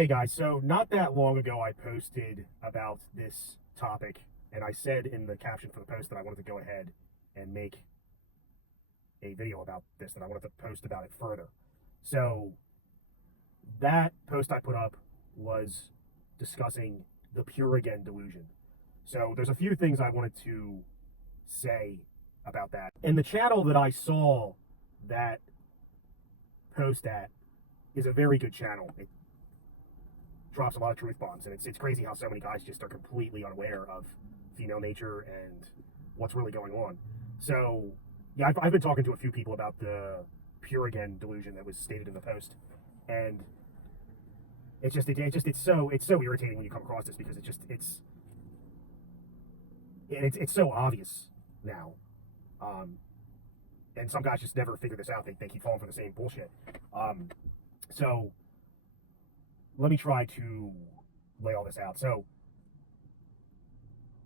Hey guys, so not that long ago I posted about this topic, and I said in the caption for the post that I wanted to go ahead and make a video about this, that I wanted to post about it further. So that post I put up was discussing the pure again delusion. So there's a few things I wanted to say about that. And the channel that I saw that post at is a very good channel. It drops a lot of truth bombs, and it's crazy how so many guys just are completely unaware of female nature and what's really going on. So yeah, I've been talking to a few people about the pure again delusion that was stated in the post, and it's so irritating when you come across this, because it's so obvious now. And some guys just never figure this out. They keep falling for the same bullshit. So let me try to lay all this out. So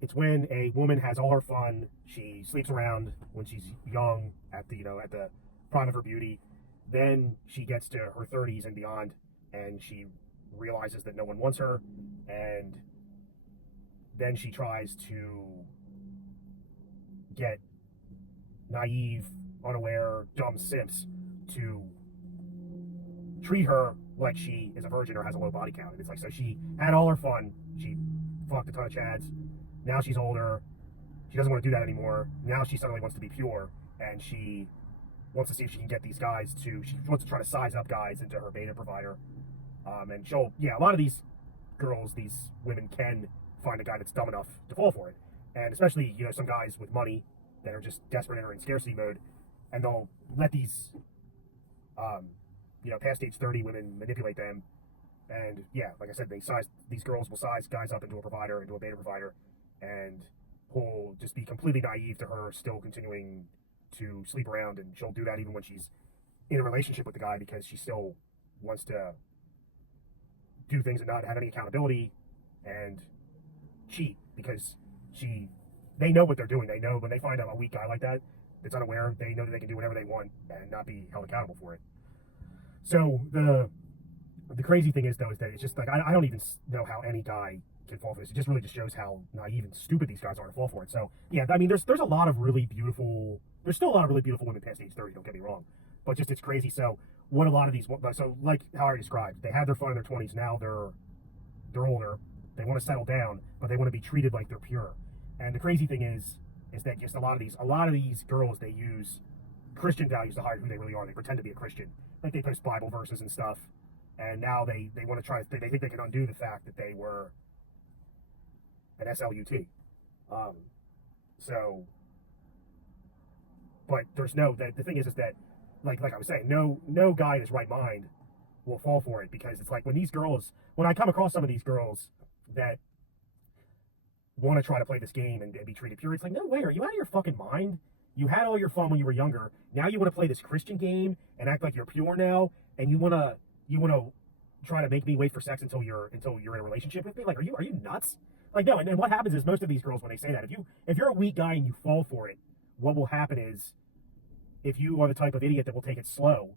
it's when a woman has all her fun, she sleeps around when she's young, at the prime of her beauty. Then she gets to her 30s and beyond, and she realizes that no one wants her, and then she tries to get naive, unaware, dumb simps to treat her like she is a virgin or has a low body count. And it's like, so she had all her fun, she fucked a ton of chads, now she's older, she doesn't want to do that anymore, now she suddenly wants to be pure, and she wants to see if she can get these guys she wants to try to size up guys into her beta provider. And a lot of these girls, these women, can find a guy that's dumb enough to fall for it. And especially, some guys with money that are just desperate and are in scarcity mode, and they'll let these, past age 30 women manipulate them. And yeah, like I said, these girls will size guys up into a provider, into a beta provider, and will just be completely naive to her still continuing to sleep around. And she'll do that even when she's in a relationship with the guy, because she still wants to do things and not have any accountability and cheat, because they know what they're doing. They know when they find a weak guy like that that's unaware, they know that they can do whatever they want and not be held accountable for it. So the crazy thing is, though, is that it's just like, I don't even know how any guy can fall for this. It just really just shows how naive and stupid these guys are to fall for it. So yeah, I mean, there's still a lot of really beautiful women past age 30, don't get me wrong, but just, it's crazy. So what a lot of these, so like how I already described, they had their fun in their 20s, now they're older, they want to settle down, but they want to be treated like they're pure. And the crazy thing is that just a lot of these girls, they use Christian values to hide who they really are. They pretend to be a Christian, like they post Bible verses and stuff, and now they want to they think they can undo the fact that they were an SLUT. But there's the thing is that, like I was saying, no guy in his right mind will fall for it, because it's like, when I come across some of these girls that want to try to play this game and be treated pure, it's like, no way, are you out of your fucking mind? You had all your fun when you were younger, now you want to play this Christian game and act like you're pure now, and you want to try to make me wait for sex until you're in a relationship with me? Like, are you nuts? Like, no. And then what happens is, most of these girls, when they say that, if you're a weak guy and you fall for it, what will happen is, if you are the type of idiot that will take it slow,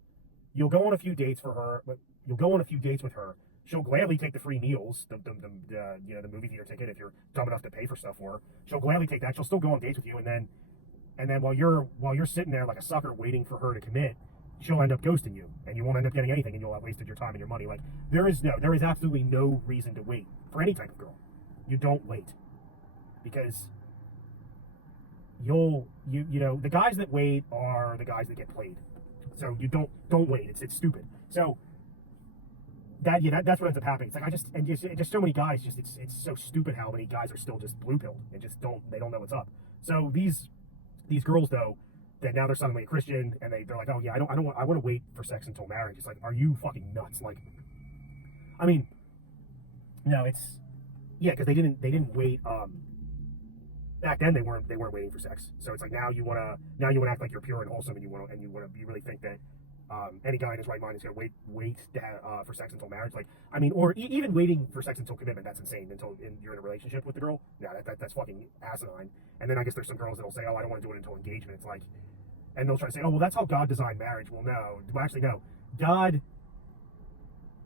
you'll go on a few dates with her. She'll gladly take the free meals, the movie theater ticket, if you're dumb enough to pay for stuff for her. She'll gladly take that. She'll still go on dates with you, and then while you're sitting there like a sucker waiting for her to commit, she'll end up ghosting you, and you won't end up getting anything, and you'll have wasted your time and your money. Like, there is absolutely no reason to wait for any type of girl. You don't wait, because the guys that wait are the guys that get played. So you don't wait. It's stupid. So that's what ends up happening. It's like, just so many guys, it's so stupid how many guys are still just blue pilled and just don't know what's up. So these girls, though, that now they're suddenly a Christian, and they're like, oh yeah, I want to wait for sex until marriage. It's like, are you fucking nuts? Like, I mean, no, because they didn't wait. Back then they weren't waiting for sex. So it's like, now you want to act like you're pure and wholesome, and you really think that any guy in his right mind is going to wait for sex until marriage. Like, I mean, or even waiting for sex until commitment. That's insane. Until you're in a relationship with the girl. Yeah, that's fucking asinine. And then I guess there's some girls that'll say, oh, I don't want to do it until engagement. It's like, and they'll try to say, oh, well, that's how God designed marriage. Well, no. Well, actually, no. God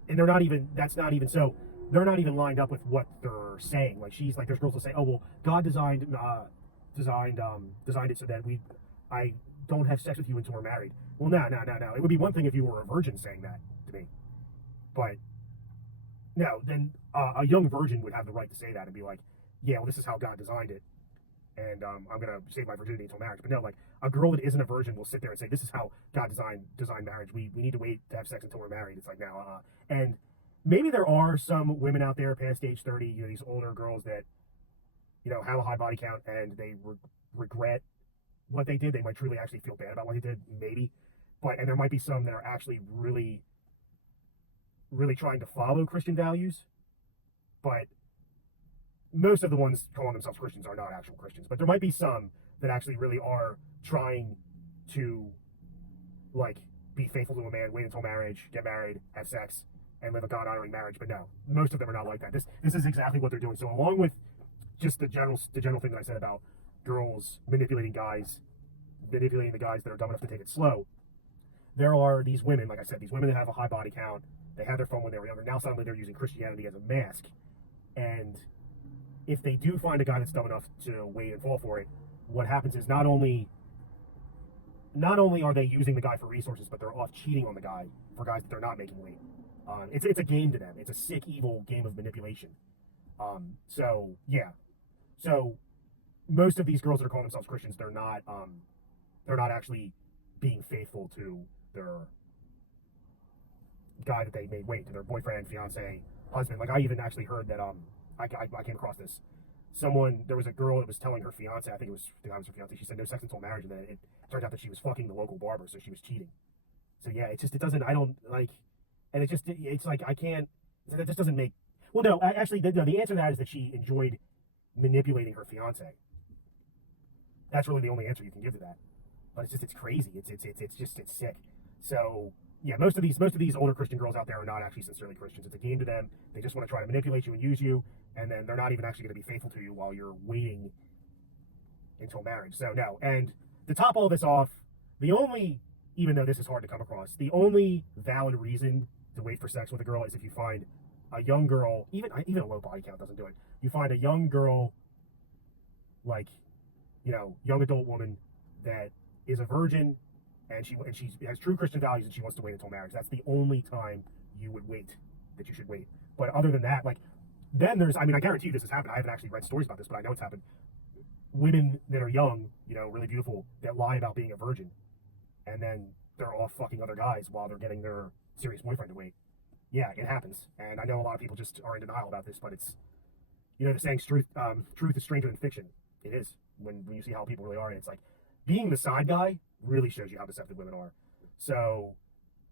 and they're not even, that's not even, so they're not even lined up with what they're saying. Like, she's like, there's girls that say, oh well, God designed it so that I don't have sex with you until we're married. Well, no. It would be one thing if you were a virgin saying that to me, but no, then a young virgin would have the right to say that and be like, yeah, well, this is how God designed it, and I'm gonna save my virginity until marriage. But no, like, a girl that isn't a virgin will sit there and say, this is how God designed marriage. We need to wait to have sex until we're married. It's like, now, and maybe there are some women out there past age 30, you know, these older girls that, you know, have a high body count and they regret what they did. They might truly actually feel bad about what they did, maybe. But, and there might be some that are actually really, really trying to follow Christian values. But most of the ones calling themselves Christians are not actual Christians. But there might be some that actually really are trying to, like, be faithful to a man, wait until marriage, get married, have sex, and live a God-honoring marriage. But no, most of them are not like that. This is exactly what they're doing. So along with just the general thing that I said about girls manipulating the guys that are dumb enough to take it slow, there are these women, like I said, these women that have a high body count. They had their phone when they were younger. Now suddenly they're using Christianity as a mask. And if they do find a guy that's dumb enough to wait and fall for it, what happens is not only are they using the guy for resources, but they're off cheating on the guy for guys that they're not making wait. It's a game to them. It's a sick, evil game of manipulation. So yeah. So most of these girls that are calling themselves Christians, they're not actually being faithful to their guy that they made wait, to their boyfriend, fiance, husband. Like, I even actually heard that I came across this. There was a girl that was telling her fiance, I think it was the guy was her fiance, she said no sex until marriage, and then it turned out that she was fucking the local barber, so she was cheating. So yeah, it doesn't, I don't like, and it's like, I can't, that just doesn't make, well, no, actually, the answer to that is that she enjoyed manipulating her fiance. That's really the only answer you can give to that. But it's crazy. It's sick. So yeah, most of these older Christian girls out there are not actually sincerely Christians. It's a game to them. They just want to try to manipulate you and use you, and then they're not even actually going to be faithful to you while you're waiting until marriage. So no, and to top all this off, even though this is hard to come across, the only valid reason to wait for sex with a girl is if you find a young girl, even a low body count doesn't do it. You find a young girl, like, you know, young adult woman that is a virgin, and she has true Christian values, and she wants to wait until marriage. That's the only time you would wait, that you should wait. But other than that, like, then there's, I mean, I guarantee you this has happened. I haven't actually read stories about this, but I know it's happened. Women that are young, you know, really beautiful, that lie about being a virgin, and then they're off fucking other guys while they're getting their serious boyfriend to wait. Yeah, it happens, and I know a lot of people just are in denial about this, but it's, you know, the saying, truth is stranger than fiction. It is, when you see how people really are, and it's like, being the side guy really shows you how deceptive women are. So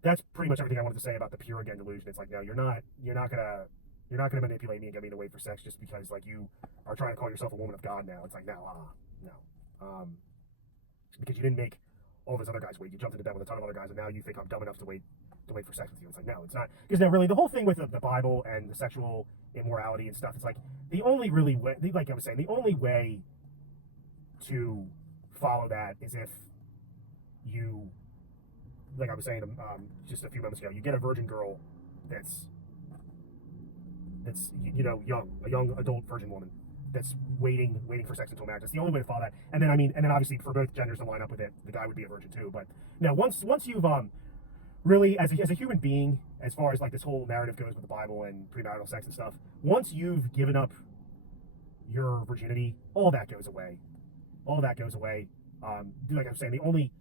that's pretty much everything I wanted to say about the pure again delusion. It's like, no, you're not gonna manipulate me and get me to wait for sex just because, like, you are trying to call yourself a woman of God now. It's like, no, because you didn't make all those other guys wait. You jumped into bed with a ton of other guys, and now you think I'm dumb enough to wait for sex with you. It's like, no, it's not. Because now, really, the whole thing with the Bible and the sexual immorality and stuff, it's like, the only really way, like I was saying, the only way to follow that is if you, like I was saying just a few moments ago, you get a virgin girl that's you know, a young adult virgin woman that's waiting for sex until marriage. That's the only way to follow that. And then obviously for both genders to line up with it, the guy would be a virgin too. But now once you've really as a human being, as far as like this whole narrative goes with the Bible and premarital sex and stuff, once you've given up your virginity, all that goes away. Like I'm saying, the only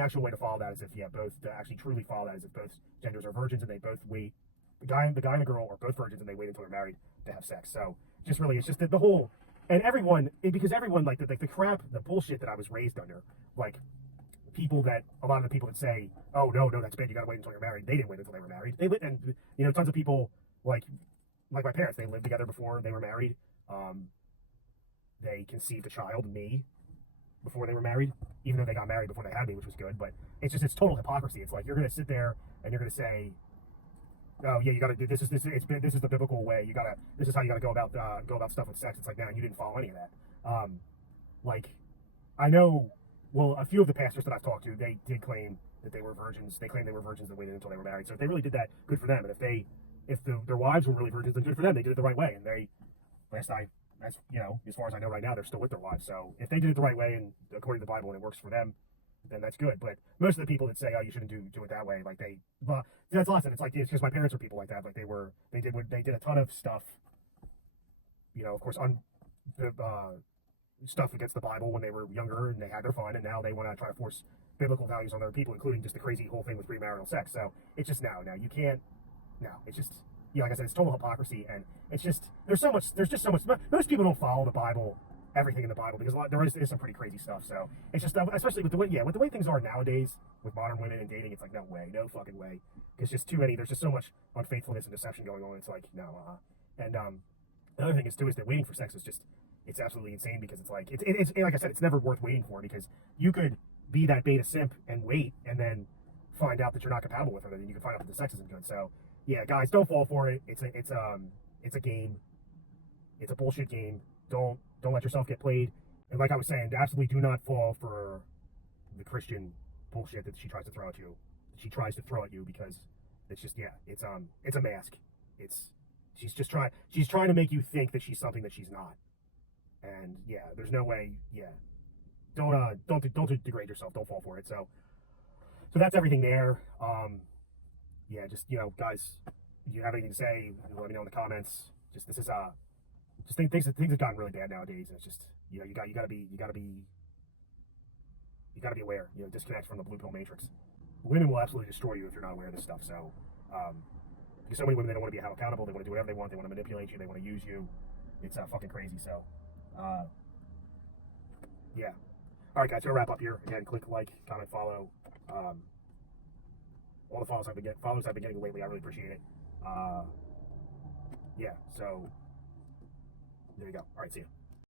actual way to follow that is if to actually truly follow that is if both genders are virgins and they both wait. The guy and the girl are both virgins and they wait until they're married to have sex. So it's just the whole, and everyone, because everyone, like the crap, the bullshit that I was raised under, like a lot of the people that say, oh no, that's bad, you gotta wait until you're married. They didn't wait until they were married. And you know, tons of people like my parents, they lived together before they were married. They conceived a child, me, before they were married, even though they got married before they had me, which was good. But it's total hypocrisy. It's like, you're gonna sit there and you're gonna say, oh yeah, you gotta do this is the biblical way. This is how you gotta go about stuff with sex. It's like, man, you didn't follow any of that. Like, I know, well, a few of the pastors that I've talked to, they did claim that they were virgins. They claimed they were virgins and waited until they were married. So if they really did that, good for them. And if their wives were really virgins, then good for them. They did it the right way. And they, as you know, as far as I know right now, they're still with their wives. So if they did it the right way and according to the Bible and it works for them, then that's good. But most of the people that say, oh, you shouldn't do it that way, like that's awesome. It's like, it's because my parents were people like that. Like they did a ton of stuff, of course, stuff against the Bible when they were younger and they had their fun, and now they want to try to force biblical values on other people, including just the crazy whole thing with premarital sex. So it's just now you can't. No, it's just, like I said, it's total hypocrisy, and it's just there's just so much. Most people don't follow the Bible, everything in the Bible, because there is some pretty crazy stuff. So it's just, especially with the way things are nowadays with modern women and dating, it's like no fucking way. It's just too many. There's just so much unfaithfulness and deception going on. It's like no. And the other thing is too is that waiting for sex is just, it's absolutely insane, because it's like it's like I said, it's never worth waiting for, because you could be that beta simp and wait and then find out that you're not compatible with her, and then you can find out that the sex isn't good. So yeah, guys, don't fall for it. It's a game. It's a bullshit game. Don't let yourself get played. And like I was saying, absolutely do not fall for the Christian bullshit that she tries to throw at you. Because it's just, it's a mask. She's trying to make you think that she's something that she's not. And there's no way. Don't degrade yourself. Don't fall for it. So that's everything there. Just guys, if you have anything to say, let me know in the comments. Just this is things have gotten really bad nowadays, and it's just you gotta be aware. Disconnect from the blue pill matrix. Women will absolutely destroy you if you're not aware of this stuff. So because so many women, they don't want to be held accountable. They want to do whatever they want. They want to manipulate you. They want to use you. It's fucking crazy. So all right, guys, gonna wrap up here. Again, click like, comment, follow. All the follows I've been getting lately, I really appreciate it. So there you go. All right, see you.